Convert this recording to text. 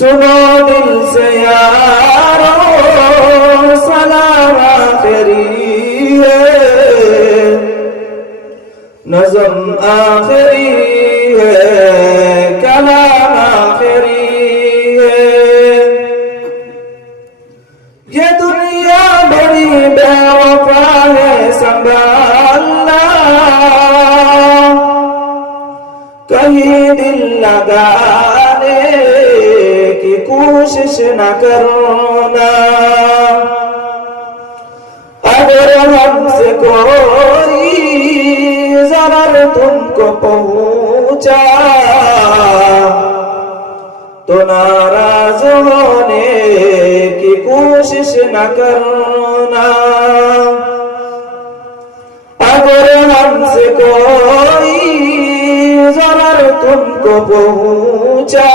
सुनो दिल से यारो सलाम आखिरी है, नज़म आखिरी है, कलाम आखिरी है। ये दुनिया बड़ी बेवफा है, संभालना कहीं दिल लगाने की कोशिश न करना। अगर हमसे कोई ज़रर तुमको पहुंचा तो नाराज होने की कोशिश न करना। अगर हमसे कोई ज़रर तुमको पहुंचा